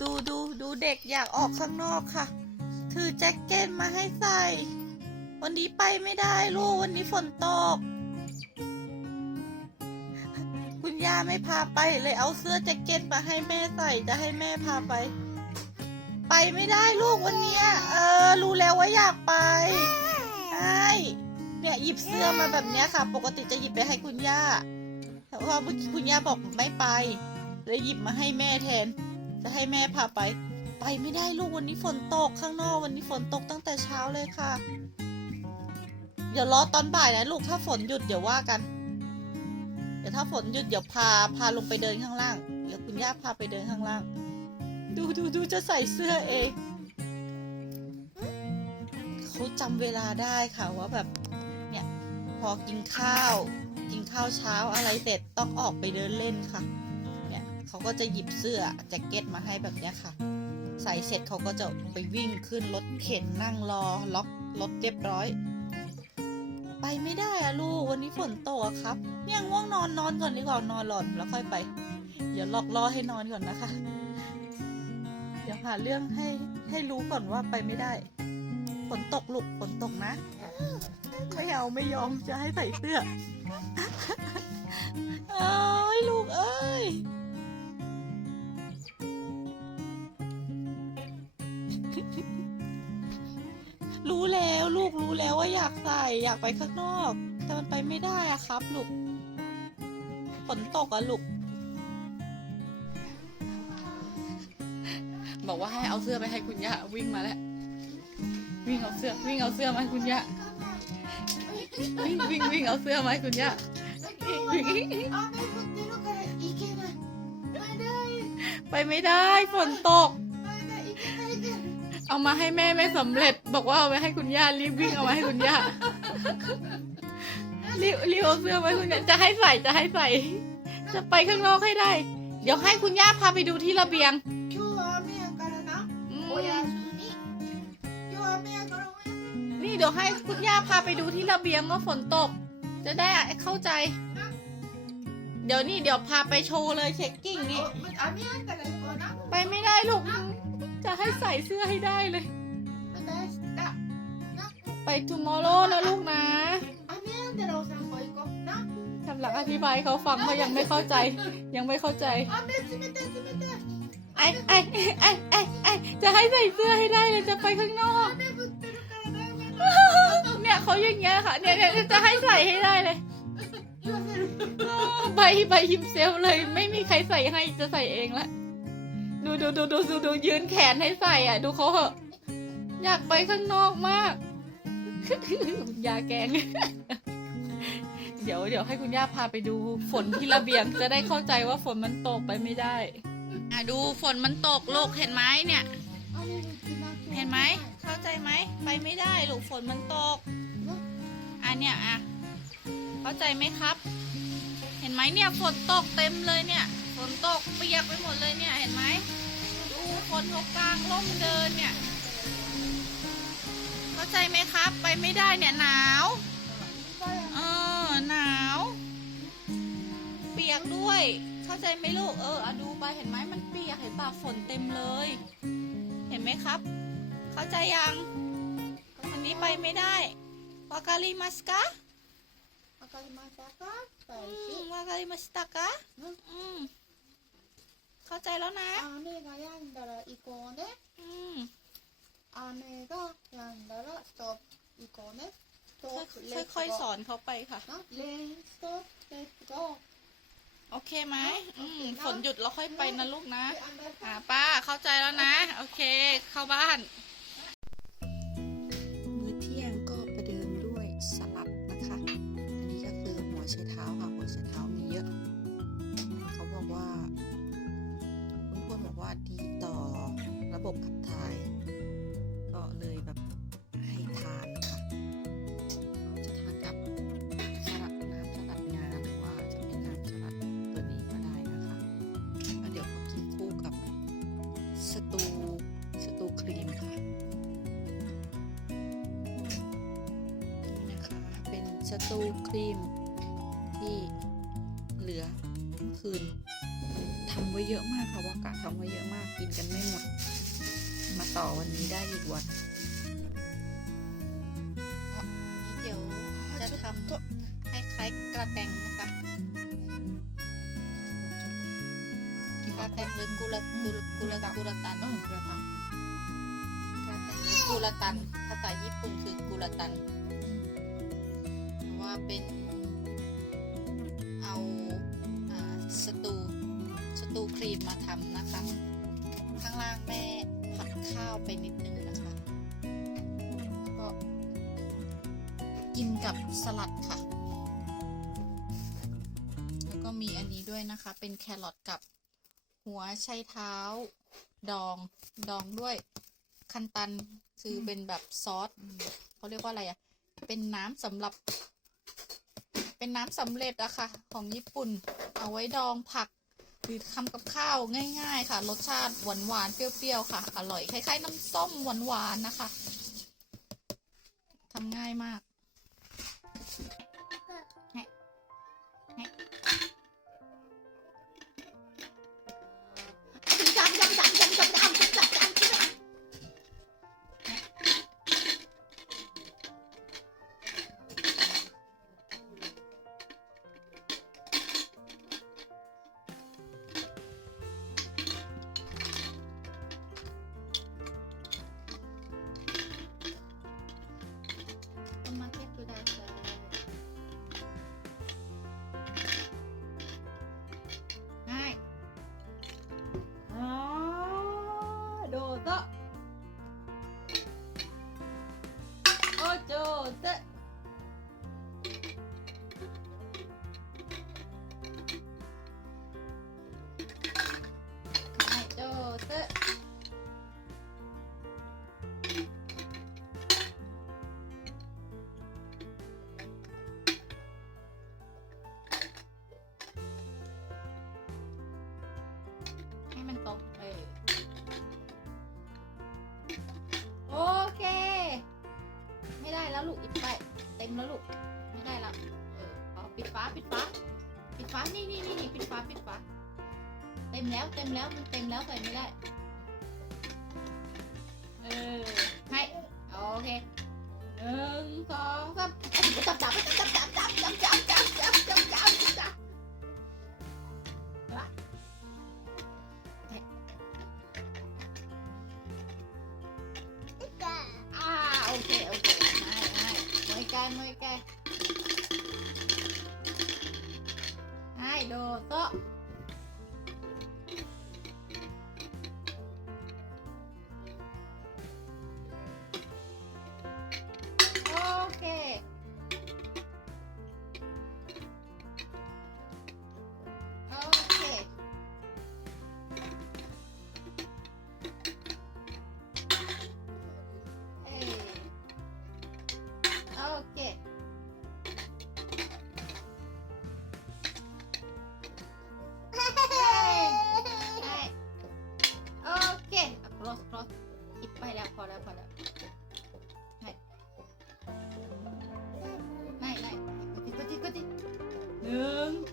ดูดูดูเด็กอยากออกข้างนอกค่ะ ถือแจ็คเก็ตมาให้ใส่ วันนี้ไปไม่ได้ลูกวันนี้ฝนตก คุณย่าไม่พาไปเลยเอาเสื้อแจ็คเก็ตมาให้แม่ใส่จะให้แม่พาไป ไปไม่ได้ลูกวันนี้เออ รู้แล้วว่าอยากไปใช่เนี่ยหยิบเสื้อมาแบบนี้ค่ะ ปกติจะหยิบไปให้คุณย่าแต่ว่าเมื่อกี้คุณย่าบอกไม่ไปเลยหยิบมาให้แม่แทน จะให้แม่พาไป ไปไม่ได้ลูกวันนี้ฝนตกข้างนอกวันนี้ฝนตกตั้งแต่เช้าเลยค่ะ เดี๋ยวรอตอนบ่ายนะลูกถ้าฝนหยุดเดี๋ยวว่ากัน เดี๋ยวถ้าฝนหยุดเดี๋ยวพาพาลงไปเดินข้างล่าง เดี๋ยวคุณย่าพาไปเดินข้างล่าง ดูดูดูจะใส่เสื้อเองเขาจำเวลาได้ค่ะว่าแบบเนี่ยพอกินข้าว กินข้าวเช้าอะไรเสร็จต้องออกไปเดินเล่นค่ะ เขาก็จะหยิบเสื้อแจ็คเก็ตมาให้แบบนี้ค่ะ ใส่เสร็จเขาก็จะไปวิ่งขึ้นรถเข็นนั่งรอล็อกรถเรียบร้อย ไปไม่ได้อะลูกวันนี้ฝนตกครับเนี่ยง่วงนอนนอนก่อนดีกว่านอนหลอนแล้วค่อยไป เดี๋ยวล็อกล้อให้นอนก่อนนะคะ เดี๋ยวหาเรื่องให้ให้รู้ก่อนว่าไปไม่ได้ฝนตกลูกฝนตกนะ ไม่เอาไม่ยอมจะให้ใส่เสื้อเอ้ย อยากใส่อยากไปข้างนอก แต่มันไปไม่ได้อะครับลูกฝนตกอะลูกบอกว่าให้เอาเสื้อไปให้คุณยะวิ่งมาแล้ววิ่งเอาเสื้อวิ่งเอาเสื้อมาให้คุณยะวิ่งวิ่งวิ่งเอาเสื้อมาให้คุณย่าไปไม่ได้ฝนตก เอามาให้แม่ไม่สำเร็จ บอกว่าเอาไปให้คุณย่ารีบวิ่งเอามาให้คุณย่ารีบรีบเอาเสื้อมาให้คุณย่าจะให้ใส่จะให้ใส่ จะไปข้างนอกให้ได้ เดี๋ยวให้คุณย่าพาไปดูที่ระเบียง 今日は雨やからな。 อืม おやすみ。今日は雨やからおやすみ。 นี่เดี๋ยวให้คุณย่าพาไปดูที่ระเบียงว่าฝนตก จะได้เข้าใจ เดี๋ยวนี่เดี๋ยวพาไปโชว์เลยเช็คกิ้งนี่ お雨やったら行こうな。 ไปไม่ได้ลูก จะให้ใส่เสื้อให้ได้เลย また明日。な。 ไป tomorrow นะลูกนะกำหลังอธิบายเขาฟังเขายังไม่เข้าใจ ยังไม่เข้าใจไอไอ้ไอ้ไอ้ไอ้จะให้ใส่เสื้อให้ได้เลยจะไปข้างนอก เนี่ยเขาอย่างเงี้ยค่ะเนี่ยจะให้ใส่ให้ได้เลยใบใบฮิมเซลเลย ไม่มีใครใส่ให้จะใส่เองละดูดูดูดูดูดูยืนแขนให้ใส่อะ ดูเขาเหอะ อยากไปข้างนอกมาก คุณยาแกง เดี๋ยวเดี๋ยวให้คุณย่าพาไปดูฝนที่ระเบียงจะได้เข้าใจว่าฝนมันตกไปไม่ได้ อะดูฝนมันตกโลกเห็นไหมเนี่ย เห็นไหมเข้าใจไหมไปไม่ได้ลูกฝนมันตกอันเนี้ยอะเข้าใจไหมครับ เห็นไหมเนี่ยฝนตกเต็มเลยเนี่ยฝนตกเปียกไปหมดเลยเนี่ยเห็นไหมดูฝนหกกลางร่มเดินเนี่ย ใจไหมครับ ไปไม่ได้เนี่ยหนาว เออหนาว เปียกด้วย เข้าใจไหมลูก เอออะดูไปเห็นไหมมันเปียกเห็นป่ะฝนเต็มเลย เห็นไหมครับ เข้าใจยังวันนี้ไปไม่ได้วาการิมัสกะ わかりましたかスパ อื イシ มวาการิมัสตะกะ ー。 อืมเข้าใจแล้วนะ อนเขาไปค่ะ เลนสต็อปเลนโโอเคไหมอืมฝนหยุดแล้วค่อยไปนะลูกนะ อ่าป้าเข้าใจแล้วนะ โอเค เข้าบ้าน สตูครีม ที่เหลือคืนทำไว้เยอะมากค่ะว่ากะทำไว้เยอะมากกินกันไม่หมด มาต่อวันนี้ได้อีกวันเดี๋ยวจะทำให้คล้ายกระแตงนะคะกระแตงหรือกุระกุระกุลกุลตันกระแตันกุระตันภาษาญี่ปุ่นคือกุระตัน ว่าเป็นเอาอ่าสตูสตูครีมมาทำนะคะ ข้างล่างแม่ผัดข้าวไปนิดนึงนะคะแล้วก็กินกับสลัดค่ะ แล้วก็มีอันนี้ด้วยนะคะ เป็นแครอทกับหัวไชเท้า ดองดองด้วยคันตันคือเป็นแบบซอสเขาเรียกว่าอะไรอะ เป็นน้ำสำหรับ เป็นน้ำสำเร็จอะค่ะ ของญี่ปุ่น เอาไว้ดองผัก หรือทำกับข้าวง่าย ๆ ค่ะ รสชาติหวานๆเปรี้ยวๆค่ะ อร่อยคล้ายๆน้ำส้มหวานๆนะคะทำง่ายมาก 有的 มแล้วลูก ไม่ได้แล้วเออเอาปิดฟ้าปิดฟ้า ปิดฟ้านี่นี่นี่นี่ปิดฟ้าปิดฟ้า เต็มแล้วเต็มแล้วมันเต็มแล้วใส่ไม่ได้ どうぞ。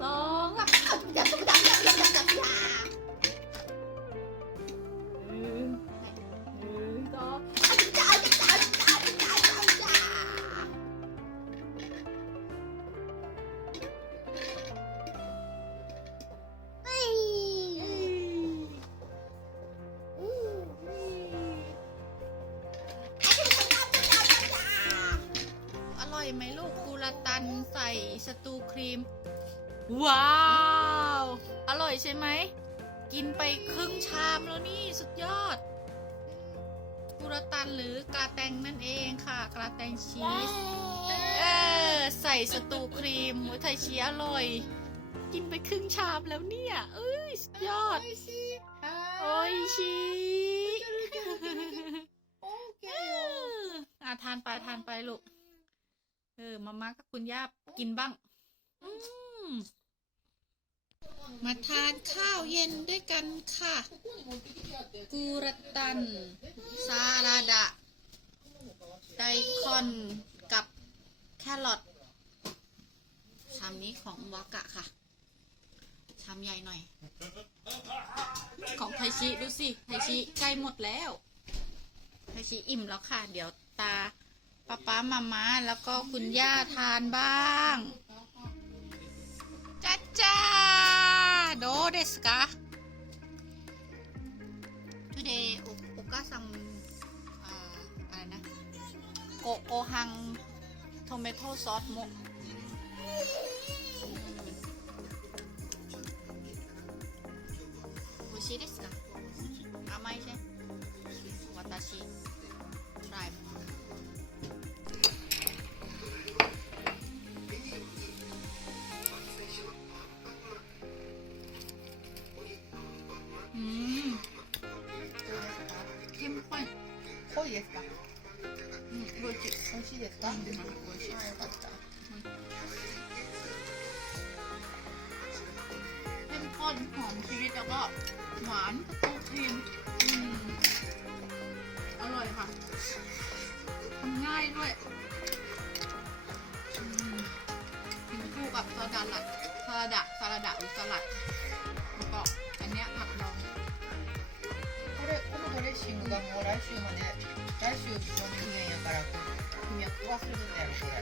สองสามอย่าตุ้มจับอย่าอย่าอย่าอย่าหนึ่งหนึ่งสองจ้าจ้าจ้าจ้าจ้าจ้าเฮ้ยอืมอืมอร่อยไหมลูกกุลาตันใส่สตูครีม ว้าว อร่อยใช่ไหม กินไปครึ่งชามแล้วนี่สุดยอดกุรตันหรือกาแตงนั่นเองค่ะ กาแตงชีสเออใส่สตูครีมไทยชีอร่อย กินไปครึ่งชามแล้วเนี่ยเอ้ยสุดยอดโอ้ยชีอะทานไปทานไปลูกเออมาม่ากับคุณย่ากินบ้าง มาทานข้าวเย็นด้วยกันค่ะ กูรตัน ซาลาดะ ไดคอน กับแครอท ชามนี้ของวากะค่ะ ชามใหญ่หน่อย ของไทชิดูสิ ไทชิใกล้หมดแล้ว ไทชิอิ่มแล้วค่ะ เดี๋ยวตาป้าป้ามามาแล้วก็คุณย่าทานบ้าง จ้าจ้าโดเดสกะ today โอโอกาซังอ่าอะไรนะ โกโกฮังโทเมโต้ซอสโม美味しいですか甘いね私 いですか อืม美味しい美味しいですか、うん美味しいあよかった เข้มข้นหอมชีสแล้วก็หวานสตูครีมอืมอร่อยค่ะทำง่ายด้วยอืมกินคู่กับสลัดสลัดสลัดหรือสลัด このドレッシングがもう来週まで来週の期限やから君は忘れてたやろこれ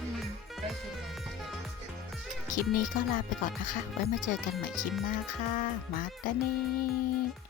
อืม 来週の期限 คลิปนี้ก็ลาไปก่อนนะคะ ไว้มาเจอกันใหม่คลิปหน้าค่ะ มาตาเน่